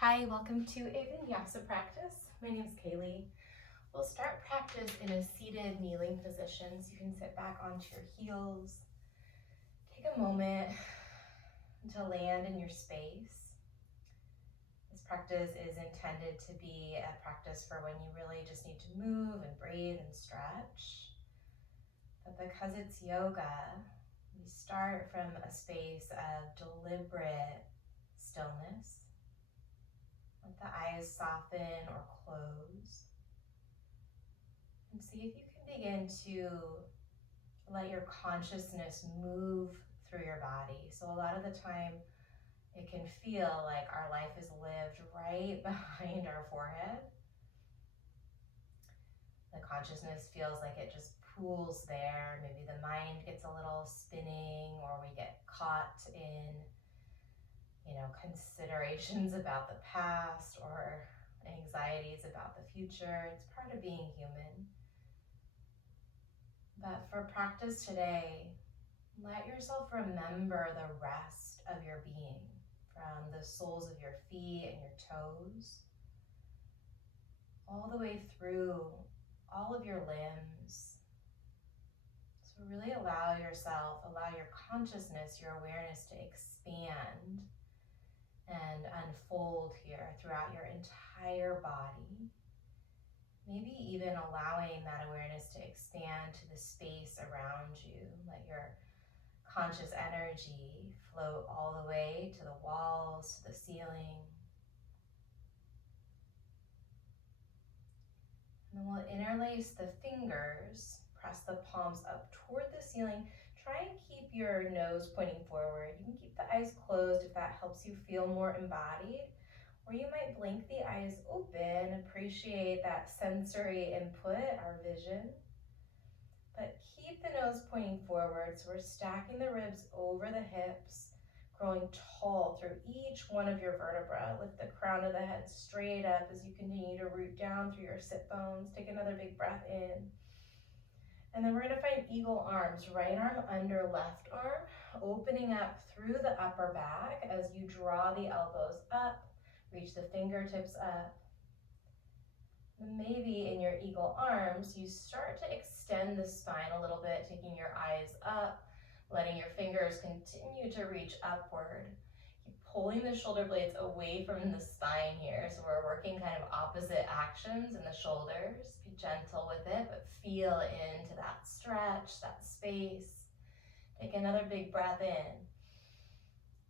Hi, welcome to a Vinyasa practice. My name is Kaylee. We'll start practice in a seated kneeling position, so you can sit back onto your heels. Take a moment to land in your space. This practice is intended to be a practice for when you really just need to move and breathe and stretch. But because it's yoga, we start from a space of deliberate stillness. Let the eyes soften or close. And see if you can begin to let your consciousness move through your body. So a lot of the time, it can feel like our life is lived right behind our forehead. The consciousness feels like it just pools there. Maybe the mind gets a little spinning, or we get caught in considerations about the past or anxieties about the future. It's part of being human. But for practice today, let yourself remember the rest of your being, from the soles of your feet and your toes, all the way through all of your limbs. So really allow your consciousness, your awareness to expand and unfold here throughout your entire body. Maybe even allowing that awareness to expand to the space around you. Let your conscious energy float all the way to the walls, to the ceiling. And then we'll interlace the fingers, press the palms up toward the ceiling. Try and keep your nose pointing forward. You can keep the eyes closed if that helps you feel more embodied. Or you might blink the eyes open, appreciate that sensory input, our vision. But keep the nose pointing forward, so we're stacking the ribs over the hips, growing tall through each one of your vertebrae. Lift the crown of the head straight up as you continue to root down through your sit bones. Take another big breath in. And then we're gonna find eagle arms, right arm under left arm, opening up through the upper back as you draw the elbows up, reach the fingertips up. And maybe in your eagle arms, you start to extend the spine a little bit, taking your eyes up, letting your fingers continue to reach upward. Keep pulling the shoulder blades away from the spine here. So we're working kind of opposite actions in the shoulders. Be gentle with it, but feel into that stretch, that space. Take another big breath in.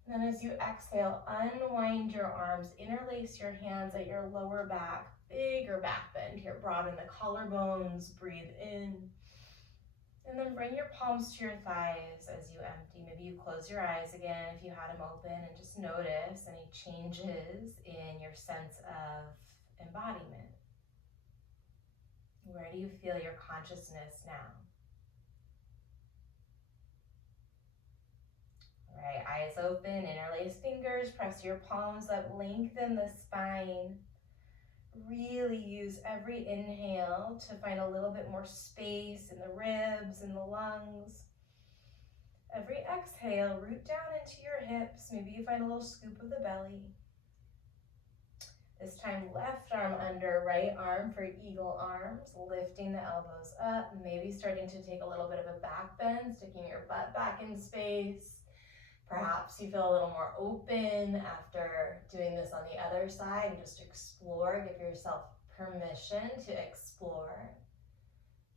And then as you exhale, unwind your arms, interlace your hands at your lower back, bigger back bend here, broaden the collarbones, breathe in. And then bring your palms to your thighs as you empty. Maybe you close your eyes again if you had them open, and just notice any changes in your sense of embodiment. Where do you feel your consciousness now? All right, eyes open, interlace fingers, press your palms up, lengthen the spine. Really use every inhale to find a little bit more space in the ribs and the lungs. Every exhale, root down into your hips. Maybe you find a little scoop of the belly. This time, left arm under, right arm for eagle arms, lifting the elbows up, maybe starting to take a little bit of a back bend, sticking your butt back in space. Perhaps you feel a little more open after doing this on the other side, and just explore. Give yourself permission to explore.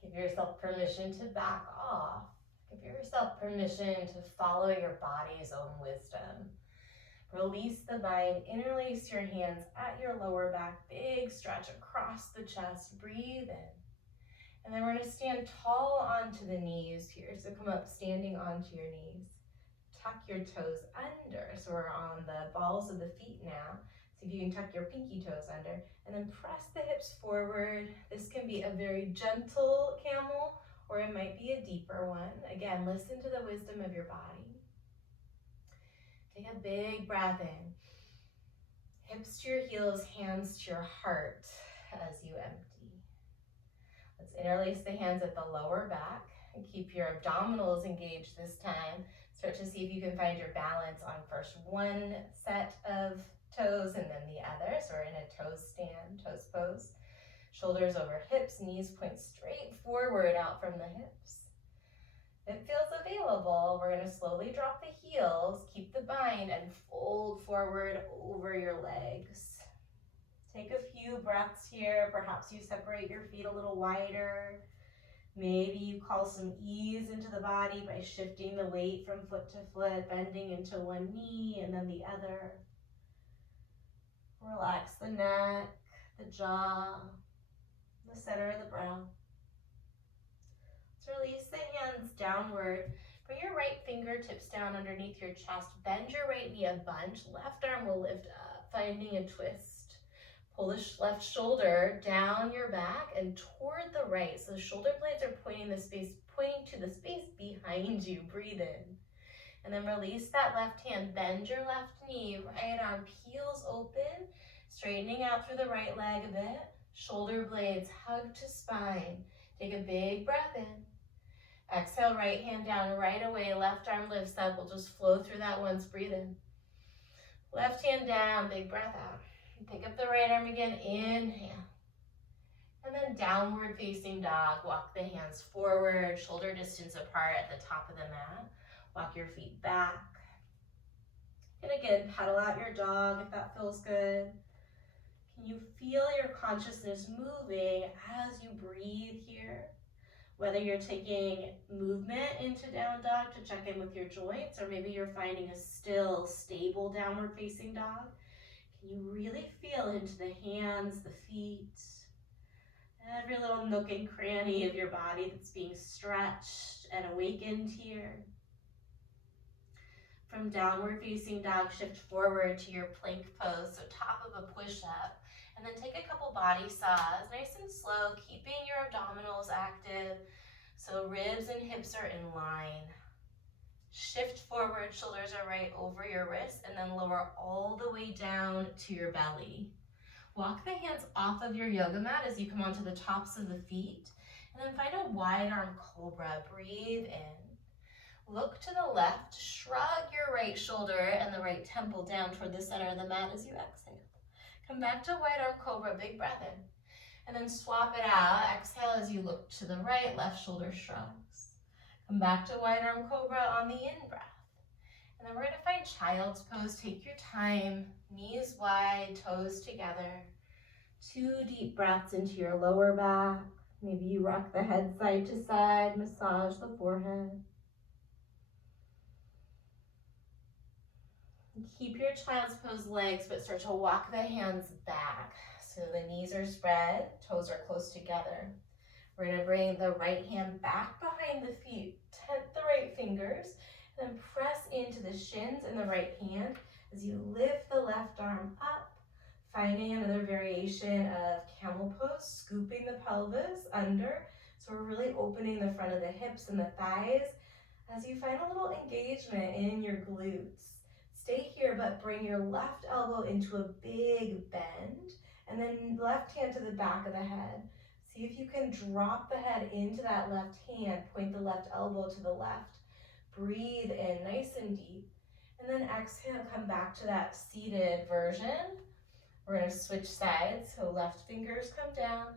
Give yourself permission to back off. Give yourself permission to follow your body's own wisdom. Release the mind, interlace your hands at your lower back, big stretch across the chest, breathe in. And then we're gonna stand tall onto the knees here. So come up standing onto your knees. Tuck your toes under. So we're on the balls of the feet now. See if you can tuck your pinky toes under, and then press the hips forward. This can be a very gentle camel, or it might be a deeper one. Again, listen to the wisdom of your body. Take a big breath in. Hips to your heels, hands to your heart as you empty. Let's interlace the hands at the lower back and keep your abdominals engaged this time. Start to see if you can find your balance on first one set of toes and then the other. Shoulders over hips, knees point straight forward out from the hips. If it feels available, we're going to slowly drop the heels, keep the bind, and fold forward over your legs. Take a few breaths here. Perhaps you separate your feet a little wider. Maybe you call some ease into the body by shifting the weight from foot to foot, bending into one knee and then the other. Relax the neck, the jaw, the center of the brow. Let's release the hands downward. Bring your right fingertips down underneath your chest. Bend your right knee a bunch. Left arm will lift up, finding a twist. Pull the left shoulder down your back and toward the right. So the shoulder blades are pointing to the space behind you. Breathe in. And then release that left hand. Bend your left knee. Right arm peels open, straightening out through the right leg a bit. Shoulder blades hug to spine. Take a big breath in. Exhale, right hand down right away. Left arm lifts up. We'll just flow through that once. Breathe in. Left hand down, big breath out. Pick up the right arm again, inhale. And then downward facing dog. Walk the hands forward, shoulder distance apart at the top of the mat. Walk your feet back. And again, paddle out your dog if that feels good. Can you feel your consciousness moving as you breathe here? Whether you're taking movement into down dog to check in with your joints, or maybe you're finding a still, stable downward facing dog. Can you really feel into the hands, the feet, every little nook and cranny of your body that's being stretched and awakened here? From downward facing dog, shift forward to your plank pose, so top of a push-up. And then take a couple body saws, nice and slow, keeping your abdominals active, so ribs and hips are in line. Shift forward, shoulders are right over your wrists, and then lower all the way down to your belly. Walk the hands off of your yoga mat as you come onto the tops of the feet, and then find a wide arm cobra. Breathe in. Look to the left, shrug your right shoulder and the right temple down toward the center of the mat as you exhale. Come back to wide arm cobra, big breath in, and then swap it out. Exhale as you look to the right, left shoulder shrugs. Come back to wide arm cobra on the in-breath. And then we're going to find child's pose. Take your time, knees wide, toes together. 2 deep breaths into your lower back. Maybe you rock the head side to side, massage the forehead. Keep your child's pose legs, but start to walk the hands back. So the knees are spread, toes are close together. We're going to bring the right hand back behind the feet, tent the right fingers, and then press into the shins in the right hand as you lift the left arm up, finding another variation of camel pose, scooping the pelvis under. So we're really opening the front of the hips and the thighs as you find a little engagement in your glutes. Stay here, but bring your left elbow into a big bend, and then left hand to the back of the head. See if you can drop the head into that left hand, point the left elbow to the left. Breathe in nice and deep, and then exhale, come back to that seated version. We're going to switch sides, so left fingers come down,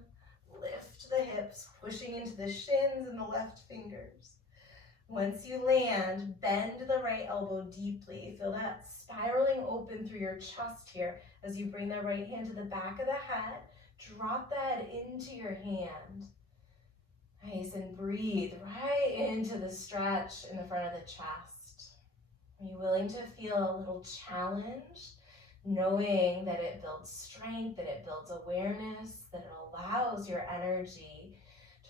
lift the hips, pushing into the shins and the left fingers. Once you land, bend the right elbow deeply. Feel that spiraling open through your chest here as you bring the right hand to the back of the head. Drop that into your hand. Nice, and breathe right into the stretch in the front of the chest. Are you willing to feel a little challenge, knowing that it builds strength, that it builds awareness, that it allows your energy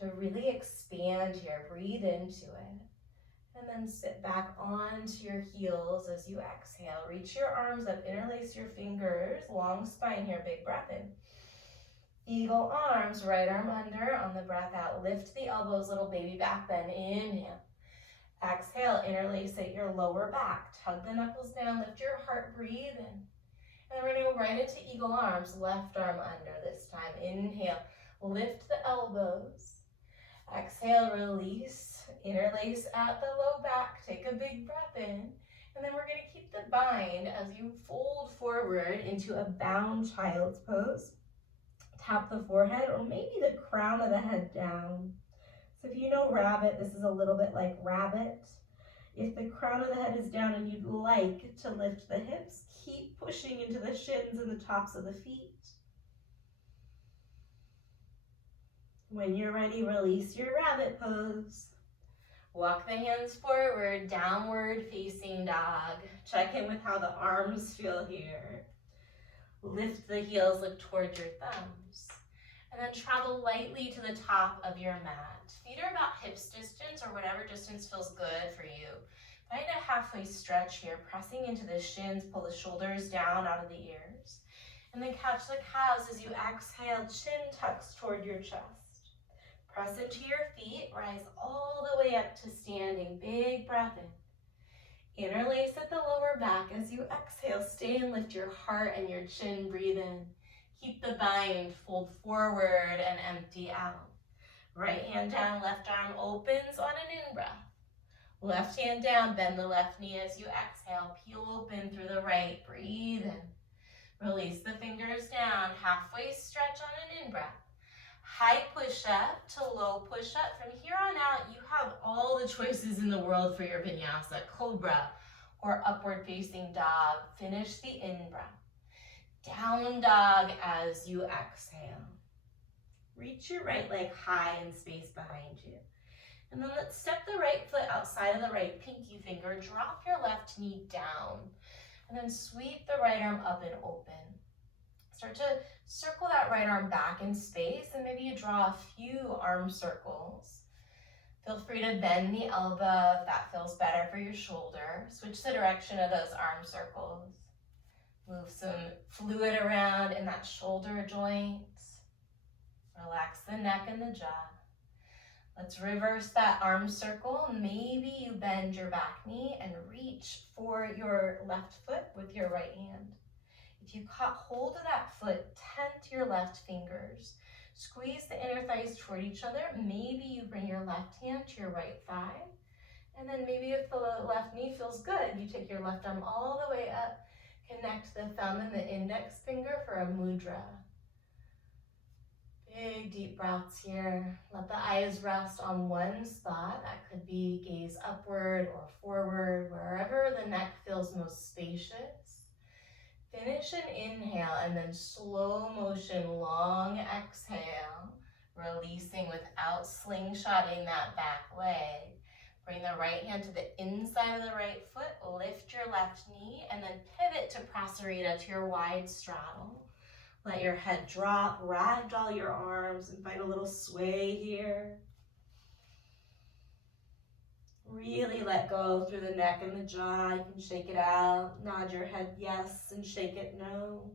to really expand here? Breathe into it. And then sit back onto your heels as you exhale. Reach your arms up, interlace your fingers, long spine here, big breath in. Eagle arms, right arm under on the breath out. Lift the elbows, little baby back bend. Inhale. Exhale, interlace at your lower back. Tug the knuckles down, lift your heart, breathe in. And we're gonna go right into eagle arms, left arm under this time. Inhale, lift the elbows. Exhale, release, interlace at the low back. Take a big breath in. And then we're gonna keep the bind as you fold forward into a bound child's pose. tap the forehead or maybe the crown of the head down. So if you know rabbit, this is a little bit like rabbit. If the crown of the head is down and you'd like to lift the hips, keep pushing into the shins and the tops of the feet. When you're ready, release your rabbit pose. Walk the hands forward, downward facing dog. Check in with how the arms feel here. Lift the heels, look toward your thumbs. And then travel lightly to the top of your mat. Feet are about hips distance or whatever distance feels good for you. Find a halfway stretch here, pressing into the shins, pull the shoulders down out of the ears. And then catch the calves as you exhale, chin tucks toward your chest. Press into your feet, rise all the way up to standing. Big breath in. Interlace at the lower back as you exhale. Stay and lift your heart and your chin. Breathe in. Keep the bind, fold forward and empty out. Right hand down, left arm opens on an in-breath. Left hand down, bend the left knee as you exhale. Peel open through the right. Breathe in. Release the fingers down. Halfway stretch on an in-breath. High push-up to low push-up. From here on out, you have all the choices in the world for your vinyasa. Cobra or upward facing dog. Finish the in-breath. Down dog as you exhale. Reach your right leg high in space behind you. And then let's step the right foot outside of the right pinky finger. Drop your left knee down. And then sweep the right arm up and open. Start to circle that right arm back in space, and maybe you draw a few arm circles. Feel free to bend the elbow if that feels better for your shoulder. Switch the direction of those arm circles. Move some fluid around in that shoulder joint. Relax the neck and the jaw. Let's reverse that arm circle. Maybe you bend your back knee and reach for your left foot with your right hand. If you caught hold of that foot, tent your left fingers. Squeeze the inner thighs toward each other. Maybe you bring your left hand to your right thigh. And then maybe if the left knee feels good, you take your left arm all the way up. Connect the thumb and the index finger for a mudra. Big deep breaths here. Let the eyes rest on one spot. That could be gaze upward or forward, wherever the neck feels most spacious. Finish an inhale and then slow motion, long exhale, releasing without slingshotting that back leg. Bring the right hand to the inside of the right foot, lift your left knee, and then pivot to Prasarita, to your wide straddle. Let your head drop, ragdoll your arms, and find a little sway here. Really let go through the neck and the jaw. You can shake it out, nod your head yes, and shake it no.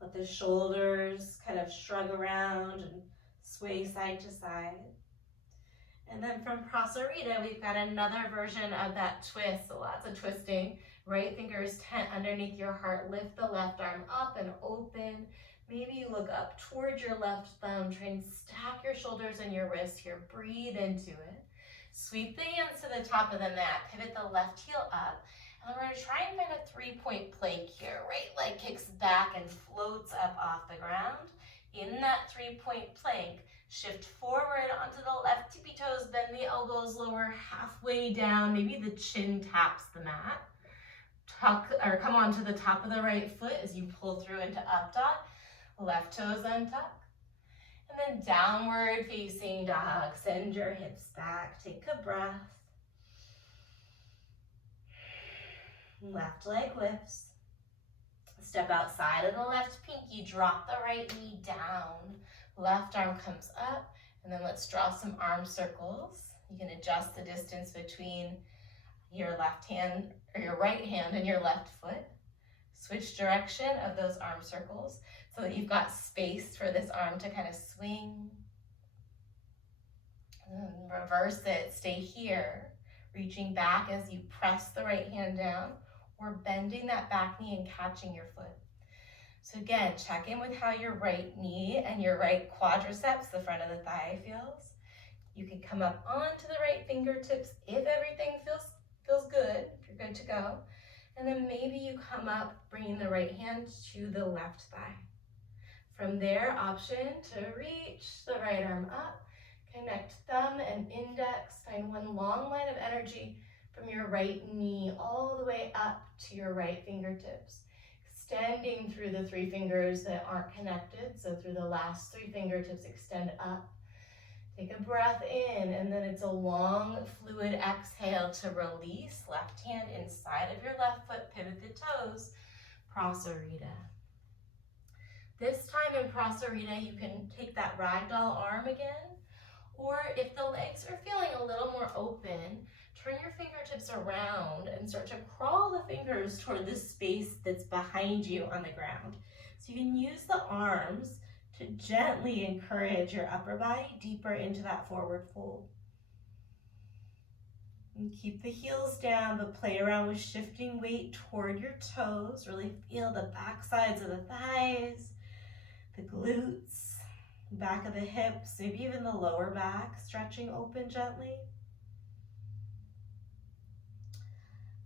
Let the shoulders kind of shrug around and sway side to side. And then from Prasarita, we've got another version of that twist, so lots of twisting. Right fingers tent underneath your heart. Lift the left arm up and open. Maybe you look up towards your left thumb. Try and stack your shoulders and your wrist here. Breathe into it. Sweep the hands to the top of the mat. Pivot the left heel up. And then we're going to try and find a three-point plank here. Right leg kicks back and floats up off the ground. In that three-point plank, shift forward onto the left tippy toes. Bend the elbows lower halfway down. Maybe the chin taps the mat. Tuck or come onto the top of the right foot as you pull through into up dog. Left toes untuck. And then downward facing dog. Send your hips back. Take a breath. Left leg lifts. Step outside of the left pinky. Drop the right knee down. Left arm comes up. And then let's draw some arm circles. You can adjust the distance between your left hand or your right hand and your left foot. Switch direction of those arm circles so that you've got space for this arm to kind of swing. And then reverse it, stay here, reaching back as you press the right hand down or bending that back knee and catching your foot. So again, check in with how your right knee and your right quadriceps, the front of the thigh, feels. You can come up onto the right fingertips if everything feels good, if you're good to go. And then maybe you come up, bringing the right hand to the left thigh. From there, option to reach the right arm up, connect thumb and index, find one long line of energy from your right knee all the way up to your right fingertips, extending through the 3 fingers that aren't connected, so through the last 3 fingertips, extend up. Take a breath in, and then it's a long, fluid exhale to release. Left hand inside of your left foot, pivot the toes, Prasarita. This time in Prasarita, you can take that ragdoll arm again, or if the legs are feeling a little more open, turn your fingertips around and start to crawl the fingers toward the space that's behind you on the ground. So you can use the arms to gently encourage your upper body deeper into that forward fold. And keep the heels down, but play around with shifting weight toward your toes. Really feel the back sides of the thighs, the glutes, back of the hips, maybe even the lower back, stretching open gently.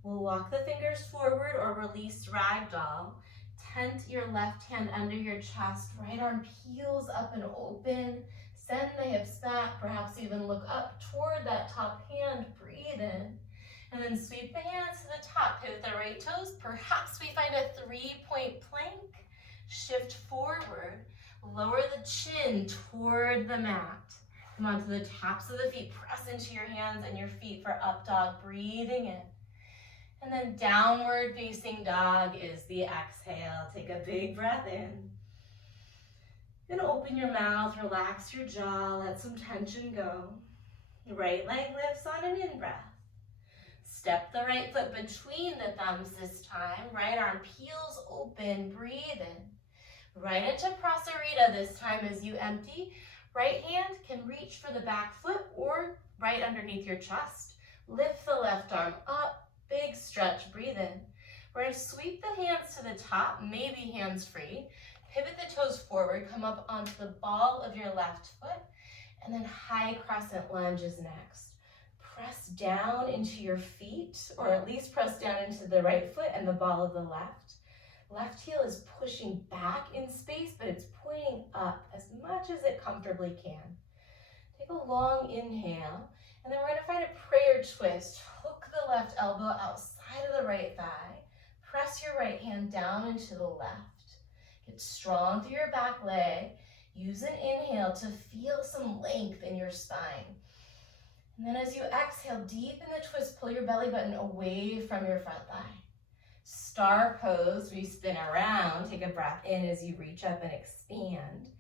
We'll walk the fingers forward or release ragdoll. Tent your left hand under your chest, right arm peels up and open. Send the hips back, perhaps even look up toward that top hand, breathe in. And then sweep the hands to the top, pivot the right toes. Perhaps we find a 3-point plank. Shift forward, lower the chin toward the mat. Come onto the tops of the feet, press into your hands and your feet for up dog, breathing in. And then downward facing dog is the exhale. Take a big breath in. And open your mouth, relax your jaw, let some tension go. Right leg lifts on an in-breath. Step the right foot between the thumbs this time. Right arm peels open, breathe in. Right into Prasarita this time as you empty. Right hand can reach for the back foot or right underneath your chest. Lift the left arm up. Big stretch, breathe in. We're going to sweep the hands to the top, maybe hands free. Pivot the toes forward, come up onto the ball of your left foot, and then high crescent lunge is next. Press down into your feet, or at least press down into the right foot and the ball of the left. Left heel is pushing back in space, but it's pointing up as much as it comfortably can. Take a long inhale, and then we're going to find a prayer twist. Hook the left elbow outside of the right thigh. Press your right hand down into the left. Get strong through your back leg. Use an inhale to feel some length in your spine. And then as you exhale, deepen the twist, pull your belly button away from your front thigh. Star pose, we spin around. Take a breath in as you reach up and expand.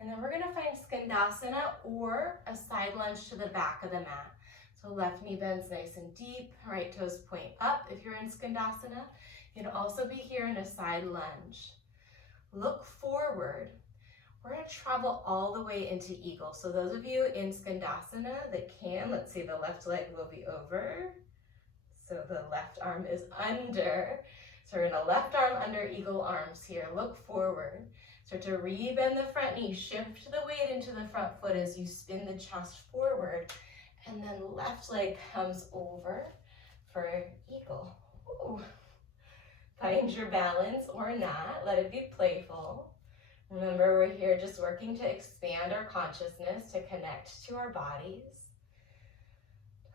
And then we're going to find Skandasana or a side lunge to the back of the mat. So left knee bends nice and deep, right toes point up if you're in Skandasana. You can also be here in a side lunge. Look forward. We're going to travel all the way into eagle. So those of you in Skandasana that can, let's see, the left leg will be over. So the left arm is under. So we're going to left arm under eagle arms here. Look forward. Start to rebend the front knee, shift the weight into the front foot as you spin the chest forward, and then left leg comes over for eagle. Ooh. Find your balance or not, let it be playful. Remember, we're here just working to expand our consciousness, to connect to our bodies,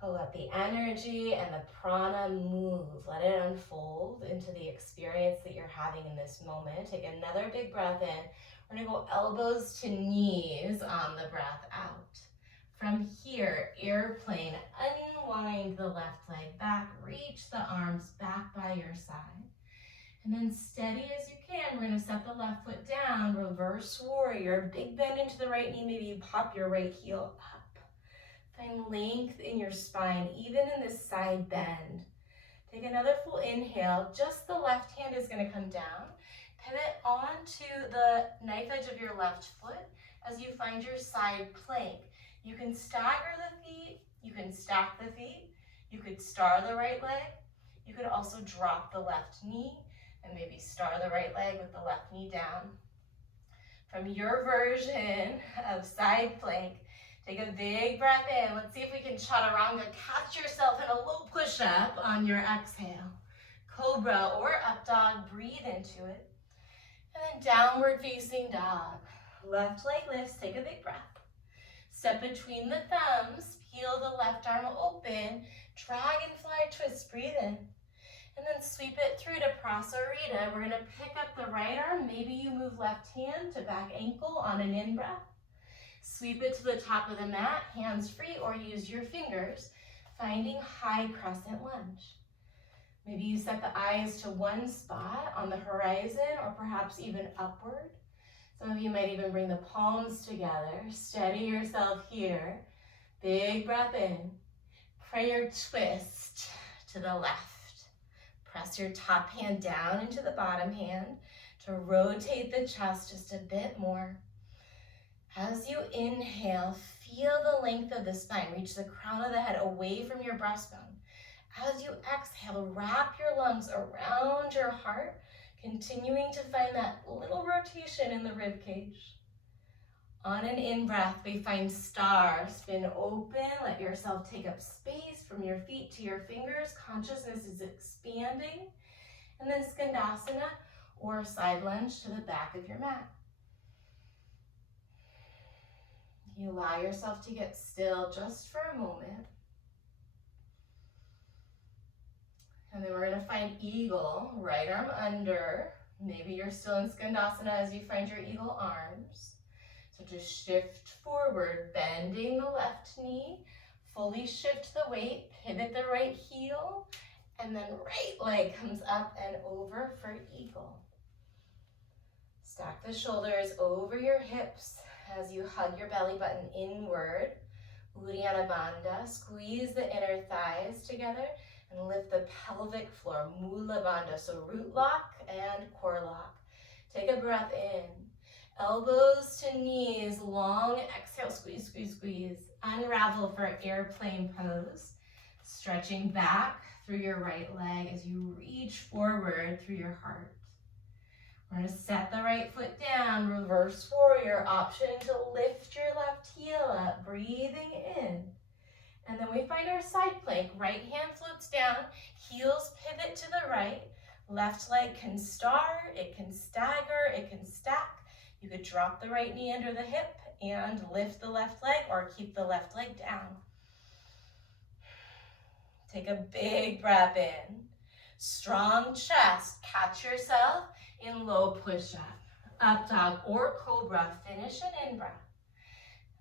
to let the energy and the prana move, let it unfold into the experience that you're having in this moment. Take another big breath in. We're gonna go elbows to knees on the breath out. From here, airplane, unwind the left leg back, reach the arms back by your side. And then steady as you can, we're gonna set the left foot down, reverse warrior, big bend into the right knee, maybe you pop your right heel up. Find length in your spine, even in this side bend. Take another full inhale. Just the left hand is going to come down. Pivot onto the knife edge of your left foot as you find your side plank. You can stagger the feet. You can stack the feet. You could star the right leg. You could also drop the left knee and maybe star the right leg with the left knee down. From your version of side plank, take a big breath in. Let's see if we can chaturanga. Catch yourself in a low push-up on your exhale. Cobra or up dog, breathe into it. And then downward facing dog. Left leg lifts, take a big breath. Step between the thumbs, peel the left arm open, dragonfly twist, breathe in. And then sweep it through to Prasarita. We're gonna pick up the right arm. Maybe you move left hand to back ankle on an in-breath. Sweep it to the top of the mat, hands free, or use your fingers, finding high crescent lunge. Maybe you set the eyes to one spot on the horizon or perhaps even upward. Some of you might even bring the palms together. Steady yourself here. Big breath in. Prayer twist to the left. Press your top hand down into the bottom hand to rotate the chest just a bit more. As you inhale, feel the length of the spine. Reach the crown of the head away from your breastbone. As you exhale, wrap your lungs around your heart, continuing to find that little rotation in the rib cage. On an in-breath, we find star. Spin open, let yourself take up space from your feet to your fingers. Consciousness is expanding. And then skandasana, or side lunge to the back of your mat. You allow yourself to get still just for a moment. And then we're gonna find eagle, right arm under. Maybe you're still in skandasana as you find your eagle arms. So just shift forward, bending the left knee, fully shift the weight, pivot the right heel, and then right leg comes up and over for eagle. Stack the shoulders over your hips as you hug your belly button inward. Uddiyana Bandha, squeeze the inner thighs together and lift the pelvic floor, Mula Bandha, so root lock and core lock. Take a breath in. Elbows to knees, long exhale, squeeze, squeeze, squeeze. Unravel for airplane pose. Stretching back through your right leg as you reach forward through your heart. We're gonna set the right foot down, reverse warrior, option to lift your left heel up, breathing in. And then we find our side plank. Right hand floats down, heels pivot to the right. Left leg can star, it can stagger, it can stack. You could drop the right knee under the hip and lift the left leg or keep the left leg down. Take a big breath in. Strong chest. Catch yourself in low push-up. Up dog or cobra. Finish an in-breath.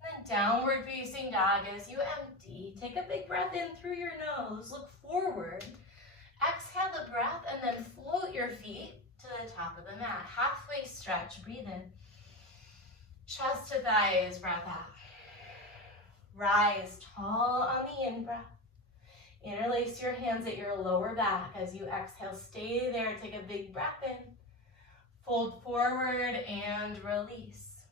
And then downward facing dog as you empty. Take a big breath in through your nose. Look forward. Exhale the breath and then float your feet to the top of the mat. Halfway stretch. Breathe in. Chest to thighs, breath out. Rise tall on the in-breath. Interlace your hands at your lower back as you exhale. Stay there, take a big breath in. Fold forward and release.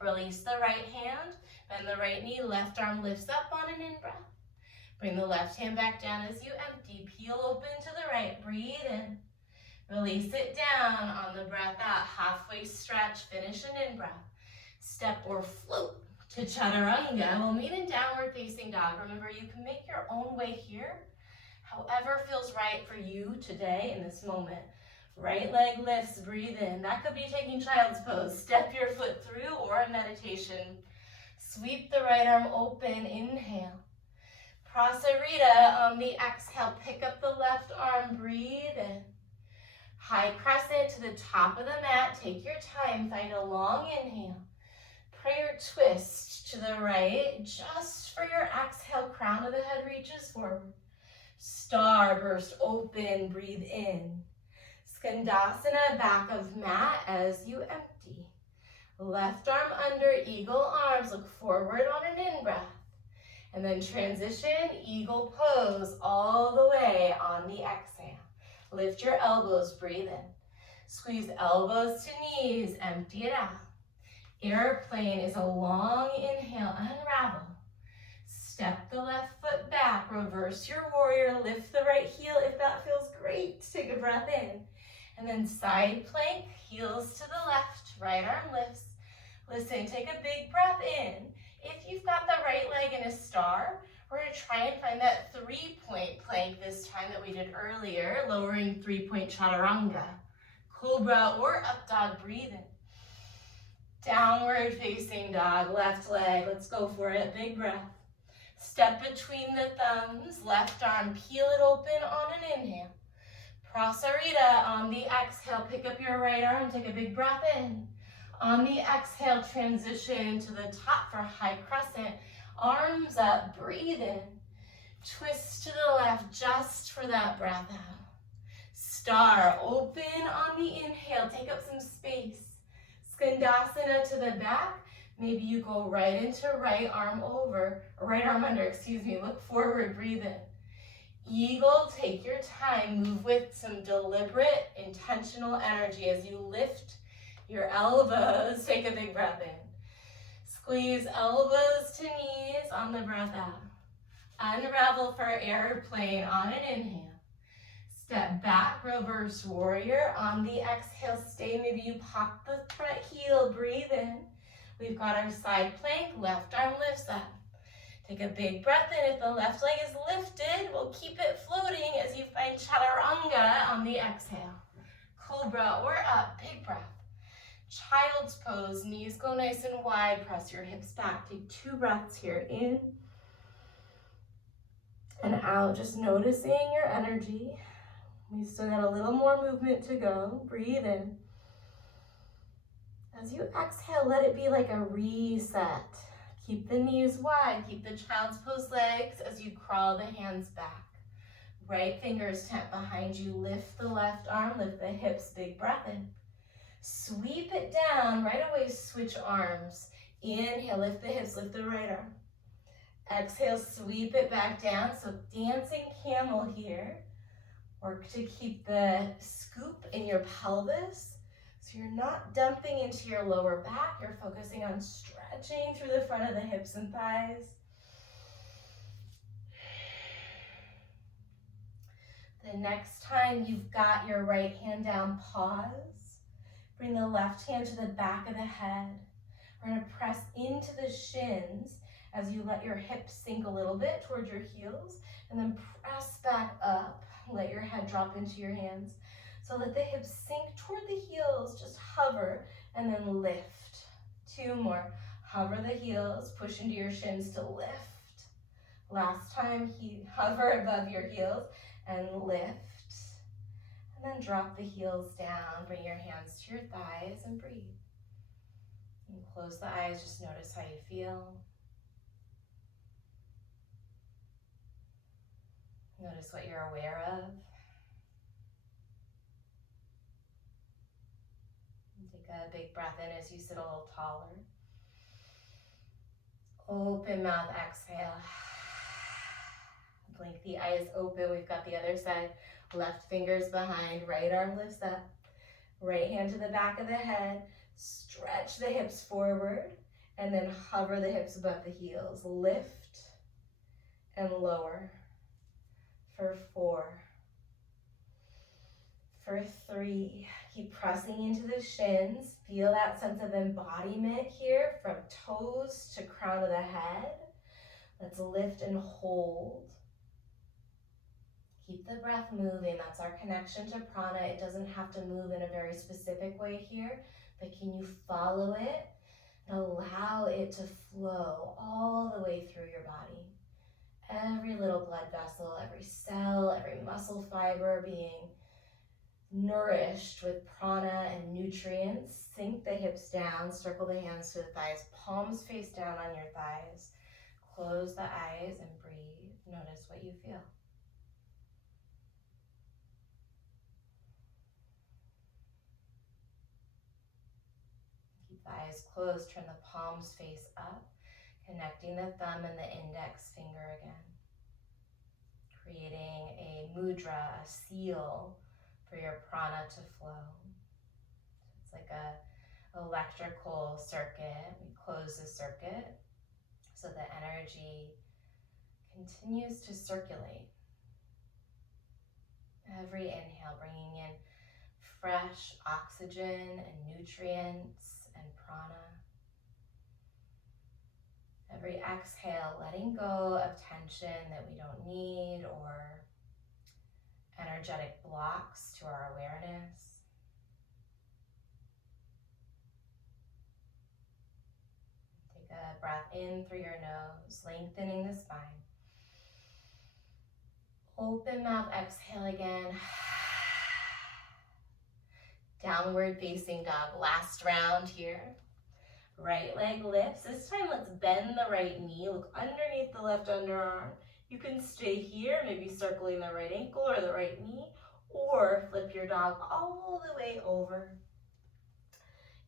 Release the right hand, bend the right knee, left arm lifts up on an in-breath. Bring the left hand back down as you empty. Peel open to the right, breathe in. Release it down on the breath out. Halfway stretch, finish an in-breath. Step or float to chaturanga. We'll meet in downward facing dog. Remember, you can make your own way here, however feels right for you today in this moment. Right leg lifts, breathe in. That could be taking child's pose. Step your foot through or a meditation. Sweep the right arm open, inhale. Prasarita on the exhale, pick up the left arm, breathe in. High crescent to the top of the mat, take your time, find a long inhale. Prayer twist to the right, just for your exhale, crown of the head reaches forward. Star burst open, breathe in. Skandasana, back of mat as you empty. Left arm under, eagle arms, look forward on an in-breath. And then transition, eagle pose all the way on the exhale. Lift your elbows, breathe in. Squeeze elbows to knees, empty it out. Airplane is a long inhale, unravel. Step the left foot back, reverse your warrior, lift the right heel if that feels great. Take a breath in. And then side plank, heels to the left, right arm lifts. Listen, take a big breath in. If you've got the right leg in a star, we're gonna try and find that 3-point plank this time that we did earlier, lowering 3-point chaturanga. Cobra or up dog, breathe in. Downward facing dog, left leg, let's go for it, big breath. Step between the thumbs, left arm, peel it open on an inhale. Prasarita, on the exhale, pick up your right arm, take a big breath in. On the exhale, transition to the top for high crescent. Arms up, breathe in. Twist to the left just for that breath out. Star, open on the inhale, take up some space. Skandasana to the back. Maybe you go right into right arm over, or right arm under, excuse me. Look forward, breathe in. Eagle, take your time, move with some deliberate, intentional energy as you lift your elbows. Take a big breath in. Squeeze elbows to knees on the breath out. Unravel for airplane on an inhale. Step back, reverse warrior. On the exhale, stay. Maybe you pop the front heel, breathe in. We've got our side plank, left arm lifts up. Take a big breath in. If the left leg is lifted, we'll keep it floating as you find chaturanga on the exhale. Cobra or up, big breath. Child's pose, knees go nice and wide, press your hips back. Take 2 breaths here, in and out, just noticing your energy. We've still got a little more movement to go. Breathe in. As you exhale, let it be like a reset. Keep the knees wide, keep the child's pose legs as you crawl the hands back. Right fingers tap behind you, lift the left arm, lift the hips, big breath in. Sweep it down, right away switch arms. Inhale, lift the hips, lift the right arm. Exhale, sweep it back down, so dancing camel here. Work to keep the scoop in your pelvis, so you're not dumping into your lower back, you're focusing on stretching through the front of the hips and thighs. The next time you've got your right hand down, pause. Bring the left hand to the back of the head. We're gonna press into the shins as you let your hips sink a little bit towards your heels, and then press back up. Let your head drop into your hands. So let the hips sink toward the heels, just hover, and then lift. 2 more. Hover the heels, push into your shins to lift. Last time, hover above your heels and lift. And then drop the heels down, bring your hands to your thighs and breathe. And close the eyes, just notice how you feel. Notice what you're aware of. And take a big breath in as you sit a little taller. Open mouth, exhale. Blink the eyes open. We've got the other side. Left fingers behind, right arm lifts up. Right hand to the back of the head. Stretch the hips forward and then hover the hips above the heels. Lift and lower. For 4, for 3, keep pressing into the shins. Feel that sense of embodiment here from toes to crown of the head. Let's lift and hold. Keep the breath moving. That's our connection to prana. It doesn't have to move in a very specific way here, but can you follow it and allow it to flow all the way through your body? Every little blood vessel, every cell, every muscle fiber being nourished with prana and nutrients. Sink the hips down, circle the hands to the thighs, palms face down on your thighs. Close the eyes and breathe. Notice what you feel. Keep the eyes closed, turn the palms face up. Connecting the thumb and the index finger again. Creating a mudra, a seal for your prana to flow. It's like a electrical circuit. We close the circuit so the energy continues to circulate. Every inhale, bringing in fresh oxygen and nutrients and prana. Every exhale, letting go of tension that we don't need or energetic blocks to our awareness. breath in through your nose, lengthening the spine. Open mouth, exhale again. Downward facing dog, last round here. Right leg lifts. This time let's bend the right knee, look underneath the left underarm. You can stay here, maybe circling the right ankle or the right knee, or flip your dog all the way over.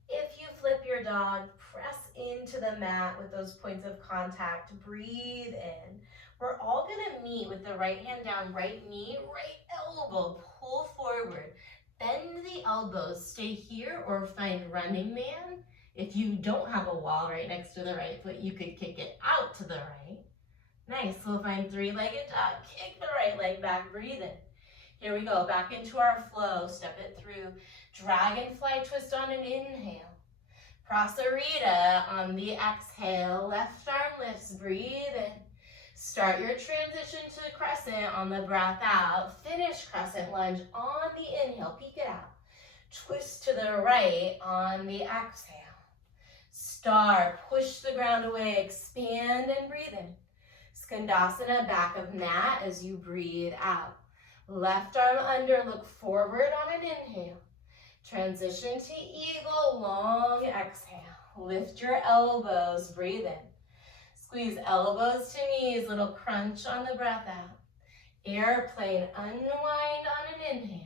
If you flip your dog, press into the mat with those points of contact. Breathe in. We're all gonna meet with the right hand down, right knee, right elbow, pull forward. Bend the elbows, stay here or find running man. If you don't have a wall right next to the right foot, you could kick it out to the right. Nice, we'll find three-legged dog. Kick the right leg back, breathe in. Here we go, back into our flow, step it through. Dragonfly twist on an inhale. Prasarita on the exhale, left arm lifts, breathe in. Start your transition to crescent on the breath out. Finish crescent lunge on the inhale, peek it out. Twist to the right on the exhale. Star, push the ground away, expand and breathe in. Skandasana, back of mat as you breathe out. Left arm under, look forward on an inhale. Transition to eagle, long exhale. Lift your elbows, breathe in. Squeeze elbows to knees, little crunch on the breath out. Airplane, unwind on an inhale.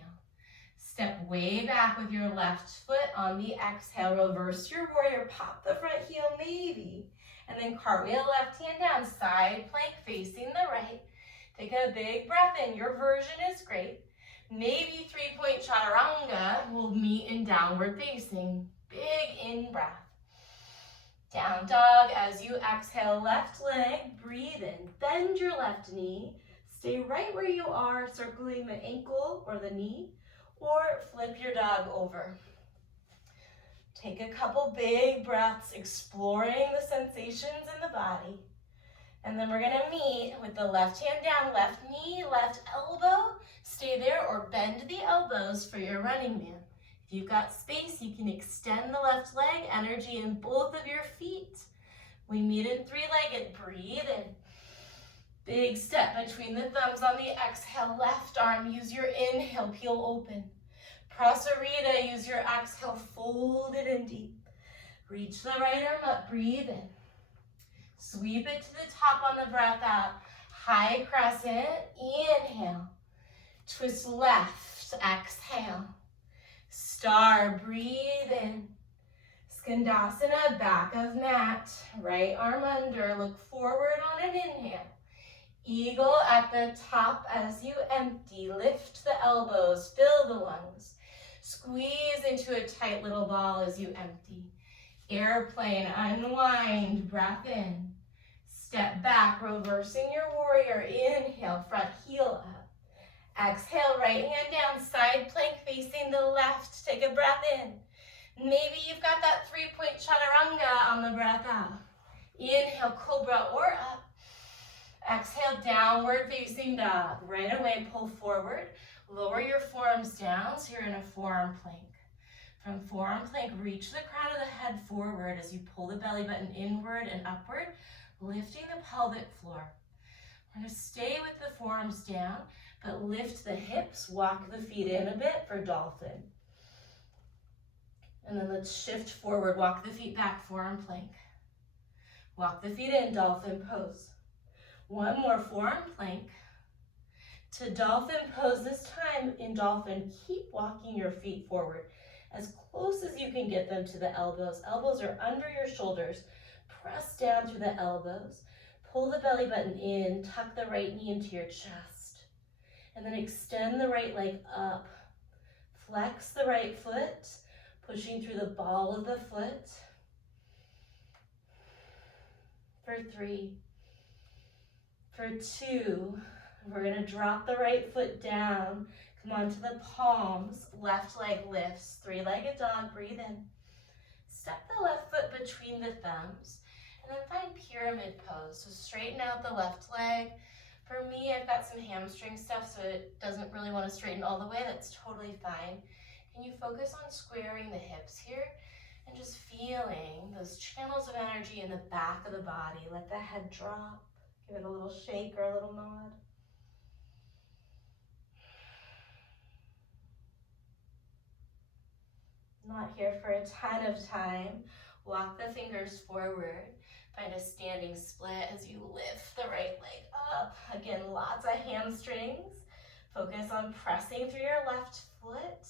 Step way back with your left foot on the exhale. Reverse your warrior, pop the front heel maybe. And then cartwheel left hand down, side plank facing the right. Take a big breath in, your version is great. Maybe 3-point chaturanga will meet in downward facing. Big in breath. Down dog as you exhale, left leg, breathe in. Bend your left knee. Stay right where you are, circling the ankle or the knee, or flip your dog over. Take a couple big breaths, exploring the sensations in the body. And then we're gonna meet with the left hand down, left knee, left elbow. Stay there or bend the elbows for your running man. If you've got space, you can extend the left leg, energy in both of your feet. We meet in three-legged, breathe in. Big step between the thumbs on the exhale, left arm, use your inhale, peel open. Prasarita, use your exhale, fold it in deep. Reach the right arm up, breathe in. Sweep it to the top on the breath out. High crescent, inhale. Twist left, exhale. Star, breathe in. Skandasana, back of mat. Right arm under, look forward on an inhale. Eagle at the top as you empty. Lift the elbows, fill the lungs. Squeeze into a tight little ball as you empty. Airplane, unwind, breath in. Step back, reversing your warrior. Inhale, front heel up. Exhale, right hand down, side plank facing the left. Take a breath in. Maybe you've got that 3-point chaturanga on the breath out. Inhale, cobra or up. Exhale, downward facing dog. Right away, pull forward. Lower your forearms down so you're in a forearm plank. From forearm plank, reach the crown of the head forward as you pull the belly button inward and upward, lifting the pelvic floor. We're going to stay with the forearms down, but lift the hips, walk the feet in a bit for dolphin. And then let's shift forward, walk the feet back, forearm plank. Walk the feet in, dolphin pose. One more forearm plank. To dolphin pose, this time in dolphin, keep walking your feet forward as close as you can get them to the elbows. Elbows are under your shoulders. Press down through the elbows. Pull the belly button in, tuck the right knee into your chest. And then extend the right leg up. Flex the right foot, pushing through the ball of the foot. For 3. For 2. We're going to drop the right foot down. Come onto the palms. Left leg lifts. 3-legged dog. Breathe in. Step the left foot between the thumbs. And then find pyramid pose. So straighten out the left leg. For me, I've got some hamstring stuff, so it doesn't really want to straighten all the way. That's totally fine. Can you focus on squaring the hips here? And just feeling those channels of energy in the back of the body. Let the head drop. Give it a little shake or a little nod. Not here for a ton of time. Walk the fingers forward. Find a standing split as you lift the right leg up. Again, lots of hamstrings. Focus on pressing through your left foot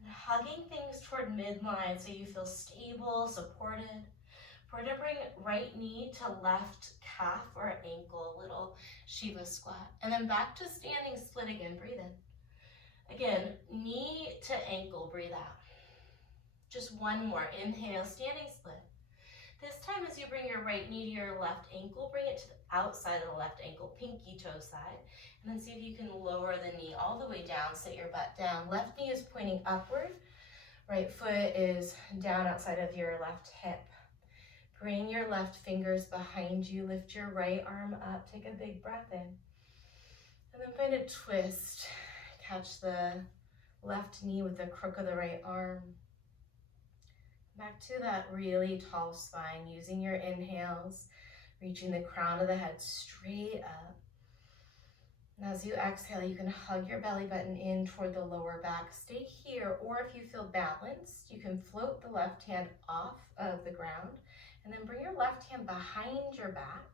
and hugging things toward midline so you feel stable, supported. We're gonna bring right knee to left calf or ankle, little Shiva squat. And then back to standing split again, breathe in. Again, knee to ankle, breathe out. Just one more, inhale, standing split. This time as you bring your right knee to your left ankle, bring it to the outside of the left ankle, pinky toe side, and then see if you can lower the knee all the way down, sit your butt down. Left knee is pointing upward, right foot is down outside of your left hip. Bring your left fingers behind you, lift your right arm up, take a big breath in. And then find a twist. Catch the left knee with the crook of the right arm. Back to that really tall spine, using your inhales, reaching the crown of the head straight up. And as you exhale, you can hug your belly button in toward the lower back. Stay here, or if you feel balanced, you can float the left hand off of the ground and then bring your left hand behind your back.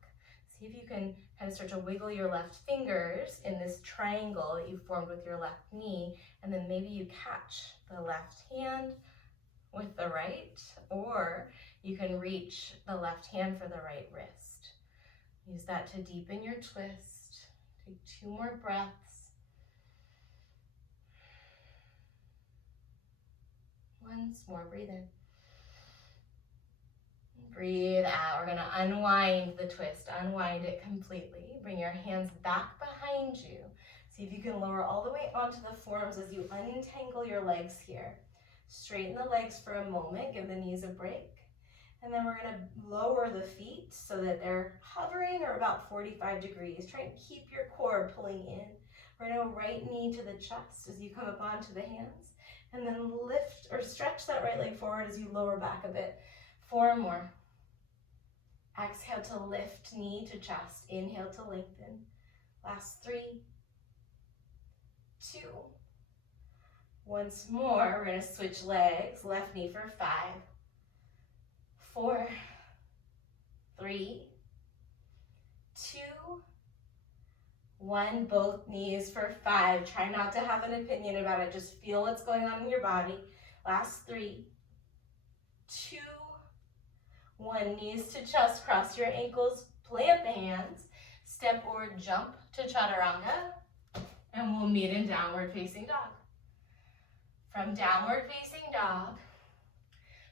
See if you can kind of start to wiggle your left fingers in this triangle that you formed with your left knee, and then maybe you catch the left hand with the right, or you can reach the left hand for the right wrist. Use that to deepen your twist. Take 2 more breaths. Once more, breathe in. Breathe out. We're gonna unwind the twist, unwind it completely. Bring your hands back behind you. See if you can lower all the way onto the forearms as you untangle your legs here. Straighten the legs for a moment, give the knees a break. And then we're gonna lower the feet so that they're hovering or about 45 degrees. Try and keep your core pulling in. We're gonna right knee to the chest as you come up onto the hands. And then lift or stretch that right leg forward as you lower back a bit. 4 more. Exhale to lift knee to chest. Inhale to lengthen. Last 3, 2. Once more, we're gonna switch legs. Left knee for 5, 4, 3, 2, 1. Both knees for 5. Try not to have an opinion about it. Just feel what's going on in your body. Last 3, 2, 1. Knees to chest, cross your ankles, plant the hands, step or jump to chaturanga, and we'll meet in downward facing dog. From downward facing dog,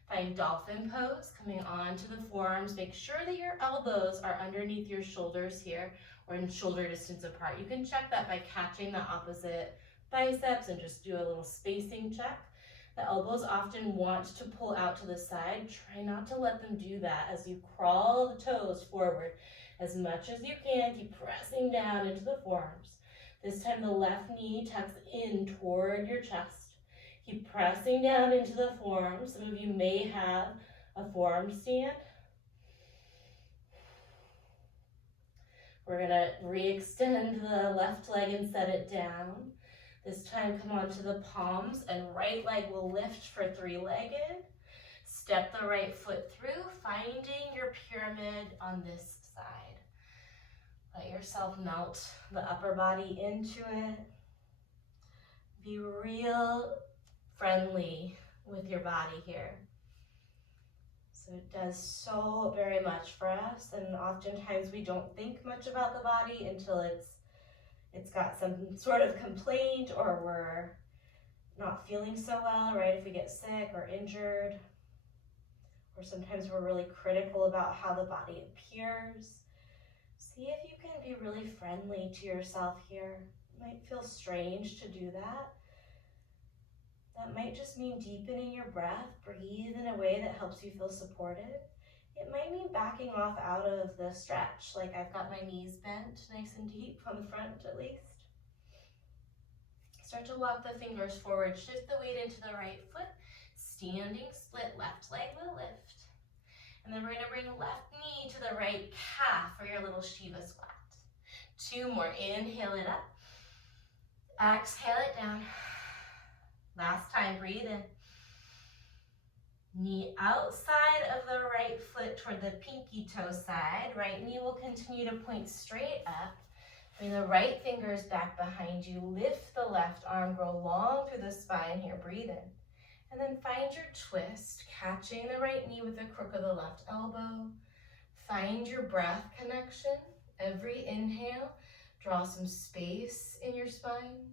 find dolphin pose, coming onto the forearms. Make sure that your elbows are underneath your shoulders here, or in shoulder distance apart. You can check that by catching the opposite biceps and just do a little spacing check. The elbows often want to pull out to the side. Try not to let them do that as you crawl the toes forward as much as you can. Keep pressing down into the forearms. This time the left knee tucks in toward your chest. Keep pressing down into the forearms. Some of you may have a forearm stand. We're gonna re-extend the left leg and set it down. This time come onto the palms and right leg will lift for 3-legged. Step the right foot through, finding your pyramid on this side. Let yourself melt the upper body into it. Be real friendly with your body here. So it does so very much for us, and oftentimes we don't think much about the body until it's got some sort of complaint, or we're not feeling so well, right? If we get sick or injured, or sometimes we're really critical about how the body appears. See if you can be really friendly to yourself here. It might feel strange to do that. That might just mean deepening your breath. Breathe in a way that helps you feel supported. It might mean backing off out of the stretch, like I've got my knees bent nice and deep on the front at least. Start to walk the fingers forward. Shift the weight into the right foot. standing split, left leg will lift. And then we're gonna bring left knee to the right calf for your little Shiva squat. 2 more, inhale it up. Exhale it down. Last time, breathe in. Knee outside of the right foot toward the pinky toe side. Right knee will continue to point straight up. Bring the right fingers back behind you. Lift the left arm, grow long through the spine here. Breathe in. And then find your twist, catching the right knee with the crook of the left elbow. Find your breath connection. Every inhale, draw some space in your spine.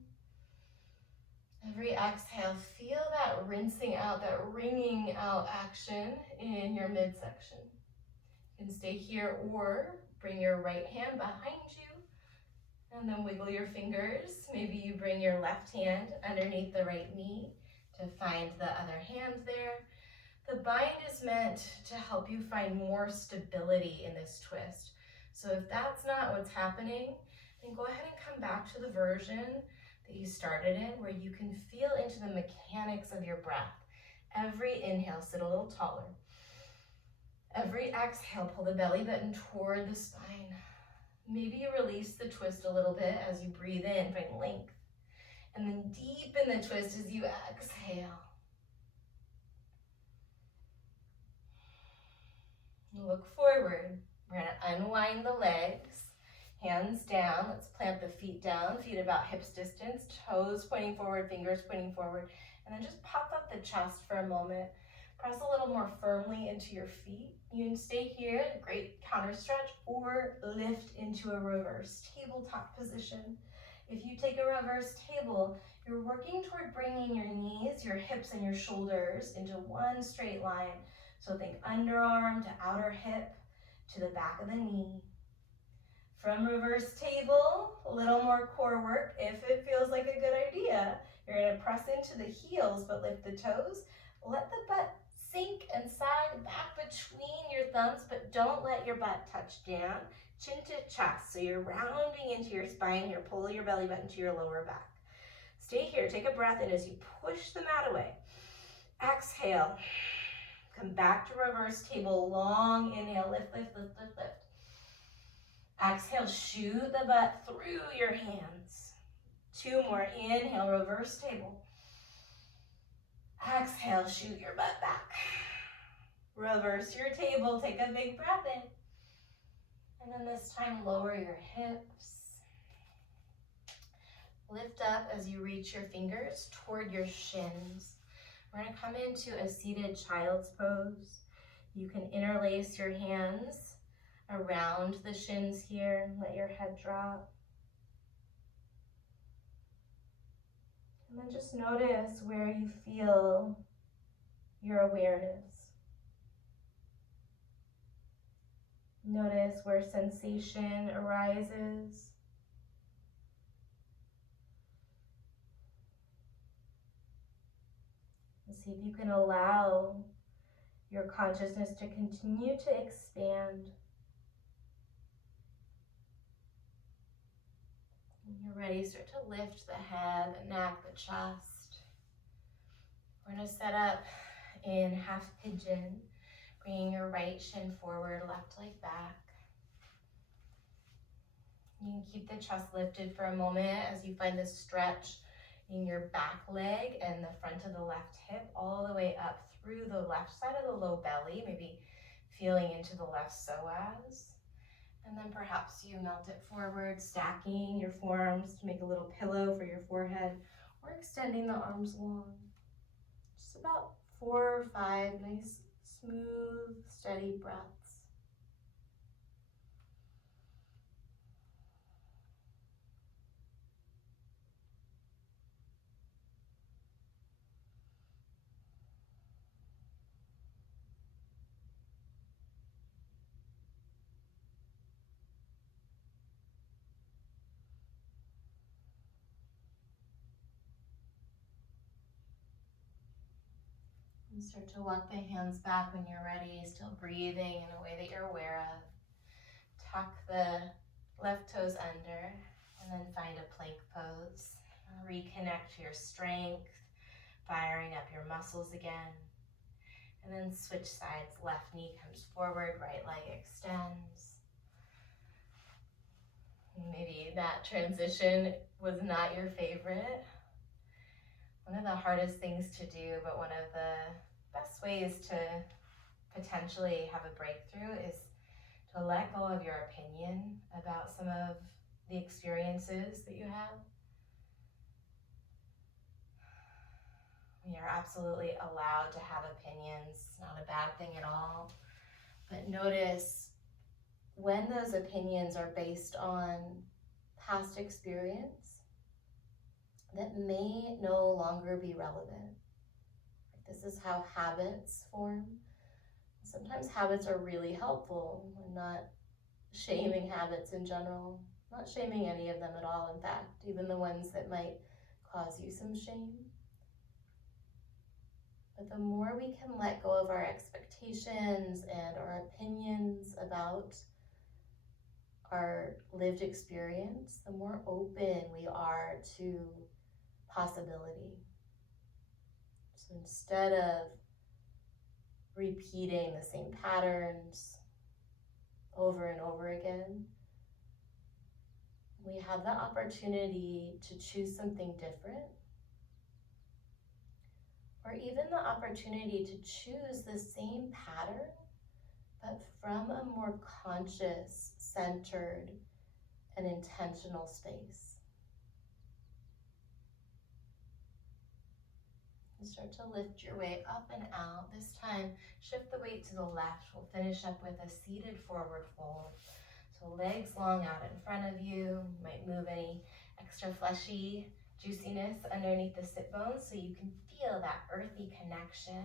Every exhale, feel that rinsing out, that wringing out action in your midsection. You can stay here or bring your right hand behind you and then wiggle your fingers. Maybe you bring your left hand underneath the right knee to find the other hand there. The bind is meant to help you find more stability in this twist. So if that's not what's happening, then go ahead and come back to the version that you started in, where you can feel into the mechanics of your breath. Every inhale, sit a little taller. Every exhale, pull the belly button toward the spine. Maybe you release the twist a little bit as you breathe in, find length. And then deepen the twist as you exhale. Look forward. We're gonna unwind the legs. Hands down, let's plant the feet down, feet about hips distance, toes pointing forward, fingers pointing forward, and then just pop up the chest for a moment. Press a little more firmly into your feet. You can stay here, a great counter stretch, or lift into a reverse tabletop position. If you take a reverse table, you're working toward bringing your knees, your hips, and your shoulders into one straight line. So think underarm to outer hip to the back of the knee. From reverse table, a little more core work if it feels like a good idea. You're gonna press into the heels but lift the toes. Let the butt sink and sag back between your thumbs, but don't let your butt touch down. Chin to chest, so you're rounding into your spine here. Pull your belly button to your lower back. Stay here, take a breath in as you push the mat away. Exhale, come back to reverse table, long inhale, lift, lift, lift, lift, lift. Exhale, shoot the butt through your hands. 2 more, inhale, reverse table. Exhale, shoot your butt back. Reverse your table, take a big breath in. And then this time, lower your hips. Lift up as you reach your fingers toward your shins. We're gonna come into a seated child's pose. You can interlace your hands around the shins here, let your head drop. And then just notice where you feel your awareness. Notice where sensation arises. And see if you can allow your consciousness to continue to expand. When you're ready, start to lift the head, the neck, the chest. We're going to set up in half pigeon, bringing your right shin forward, left leg back. You can keep the chest lifted for a moment as you find this stretch in your back leg and the front of the left hip, all the way up through the left side of the low belly, maybe feeling into the left psoas. And then perhaps you melt it forward, stacking your forearms to make a little pillow for your forehead, or extending the arms long. Just about 4 or 5 nice, smooth, steady breaths. And start to walk the hands back when you're ready, still breathing in a way that you're aware of. Tuck the left toes under, and then find a plank pose. Reconnect to your strength, firing up your muscles again. then switch sides. Left knee comes forward, right leg extends. Maybe that transition was not your favorite. One of the hardest things to do, but one of the best ways to potentially have a breakthrough is to let go of your opinion about some of the experiences that you have. You're absolutely allowed to have opinions, it's not a bad thing at all. But notice when those opinions are based on past experience that may no longer be relevant. This is how habits form. Sometimes habits are really helpful. I'm not shaming habits in general, not shaming any of them at all, in fact, even the ones that might cause you some shame. But the more we can let go of our expectations and our opinions about our lived experience, the more open we are to possibility. So instead of repeating the same patterns over and over again, we have the opportunity to choose something different, or even the opportunity to choose the same pattern, but from a more conscious, centered, and intentional space. And start to lift your way up and out. This time, shift the weight to the left. We'll finish up with a seated forward fold. So legs long out in front of you. Might move any extra fleshy juiciness underneath the sit bones so you can feel that earthy connection.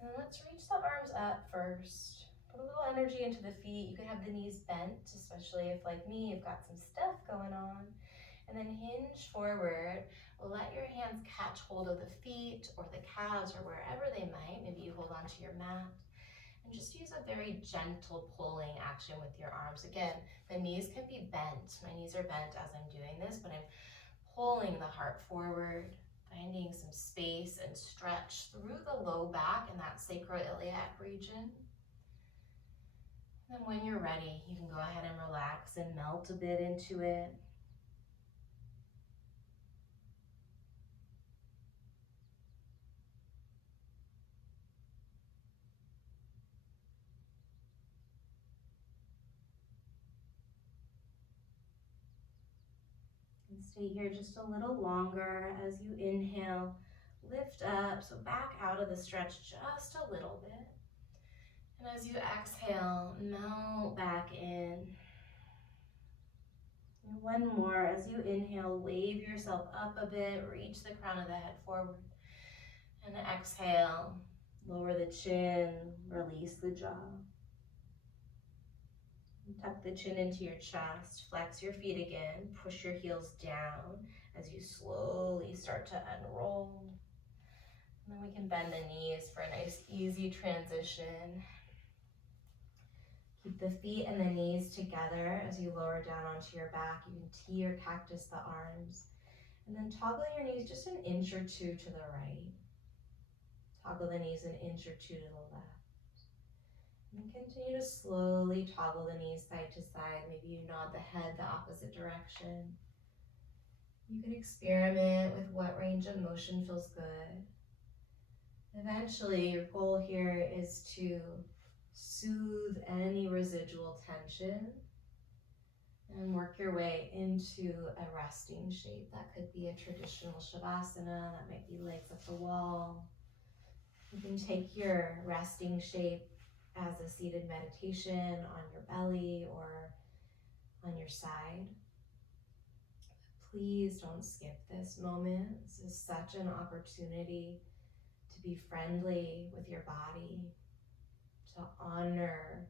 And let's reach the arms up first. Put a little energy into the feet. You can have the knees bent, especially if, like me, you've got some stuff going on. And then hinge forward. Let your hands catch hold of the feet or the calves or wherever they might. Maybe you hold onto your mat. And just use a very gentle pulling action with your arms. Again, the knees can be bent. My knees are bent as I'm doing this, but I'm pulling the heart forward, finding some space and stretch through the low back and that sacroiliac region. And then when you're ready, you can go ahead and relax and melt a bit into it. And stay here just a little longer as you inhale. Lift up, so back out of the stretch just a little bit. And as you exhale, melt back in. And one more, as you inhale, wave yourself up a bit, reach the crown of the head forward. And exhale, lower the chin, release the jaw. And tuck the chin into your chest, flex your feet again, push your heels down as you slowly start to unroll. And then we can bend the knees for a nice, easy transition. Keep the feet and the knees together as you lower down onto your back. You can T or cactus the arms. And then toggle your knees just an inch or two to the right. Toggle the knees an inch or two to the left. And continue to slowly toggle the knees side to side. Maybe you nod the head the opposite direction. You can experiment with what range of motion feels good. Eventually, your goal here is to soothe any residual tension and work your way into a resting shape. That could be a traditional shavasana, that might be legs up the wall. You can take your resting shape as a seated meditation on your belly or on your side. Please don't skip this moment. This is such an opportunity to be friendly with your body, to honor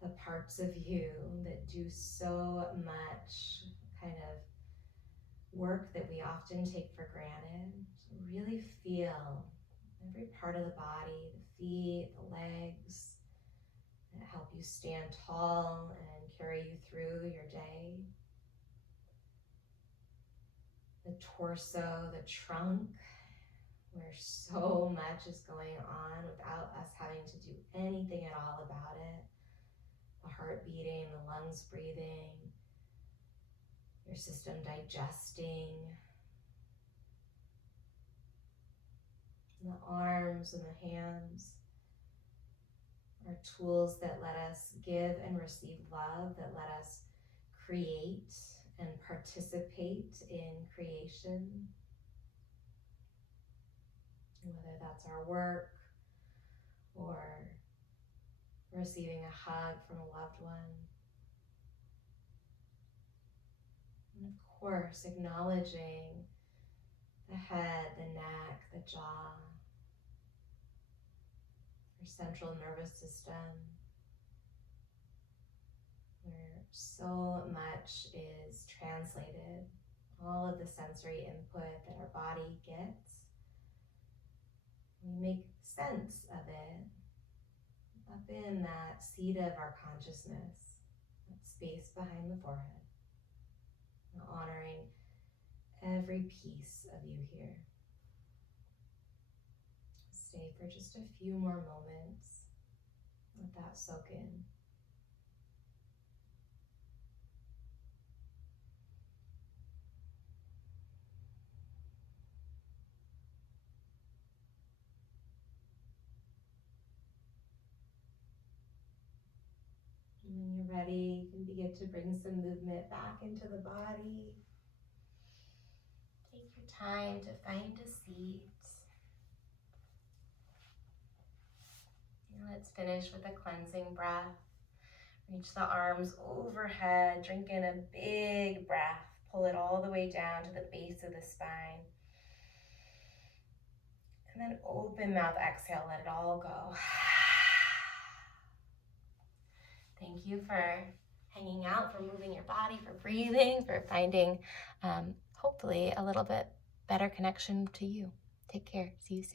the parts of you that do so much kind of work that we often take for granted. So really feel every part of the body, the feet, the legs, that help you stand tall and carry you through your day. The torso, the trunk, where so much is going on without having to do anything at all about it. The heart beating, the lungs breathing, your system digesting, and the arms and the hands are tools that let us give and receive love, that let us create and participate in creation. Whether that's our work or receiving a hug from a loved one. And of course, acknowledging the head, the neck, the jaw, your central nervous system, where so much is translated, all of the sensory input that our body gets. We make sense of it up in that seat of our consciousness, that space behind the forehead, honoring every piece of you here. Stay for just a few more moments. Let that soak in. And when you're ready, you can begin to bring some movement back into the body. Take your time to find a seat. And let's finish with a cleansing breath. Reach the arms overhead, drink in a big breath. Pull it all the way down to the base of the spine. And then open mouth, exhale, let it all go. Thank you for hanging out, for moving your body, for breathing, for finding hopefully a little bit better connection to you. Take care. See you soon.